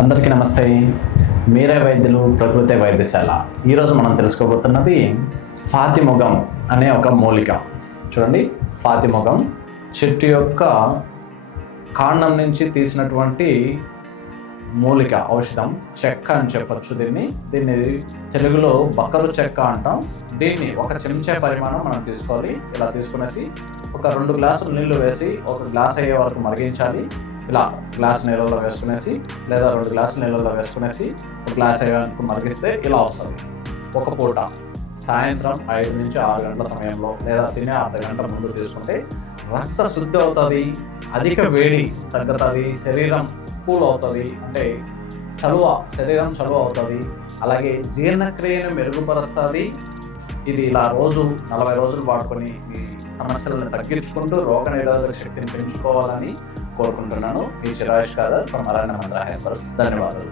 అందరికీ నమస్తే. మీరే వైద్యులు ప్రకృతి వైద్యశాల. ఈరోజు మనం తెలుసుకోబోతున్నది ఫాతిమొగం అనే ఒక మూలిక. చూడండి, ఫాతిమొగం చెట్టు యొక్క కాండం నుంచి తీసినటువంటి మూలిక, ఔషధం, చెక్క అని చెప్పచ్చు. దీన్ని తెలుగులో బకరు చెక్క అంటాం. దీన్ని ఒక చెంచా పరిమాణం మనం తీసుకోవాలి. ఇలా తీసుకునేసి ఒక 2 గ్లాసులు నీళ్లు వేసి 1 గ్లాస్ అయ్యే వరకు మరిగించాలి. ఇలా గ్లాస్ నీళ్ళలో వేసుకునేసి లేదా 2 గ్లాసుల నీళ్ళలో వేసుకునేసి 1 గ్లాస్ అయ్యే వరకు మరిగిస్తే ఇలా వస్తుంది. ఒక పూట సాయంత్రం 5 నుంచి 6 గంటల సమయంలో లేదా తినే అర్ధగంట ముందు తీసుకుంటే రక్త శుద్ధి అవుతుంది, అధిక వేడి తగ్గుతుంది, శరీరం కూల్ అవుతుంది, అంటే శరీరం చలువ అవుతుంది, అలాగే జీర్ణక్రియను మెరుగుపరుస్తుంది. ఇది ఇలా రోజు 40 రోజులు వాడుకొని ఈ సమస్యలను తగ్గించుకుంటూ రోగనిరోధక శక్తిని పెంచుకోవాలని కోరుకుంటున్నాను. మీ చిరాష్ కాదర్ ఫ్రమ్ అరణ్య మంత్ర హెల్పర్స్. ధన్యవాదాలు.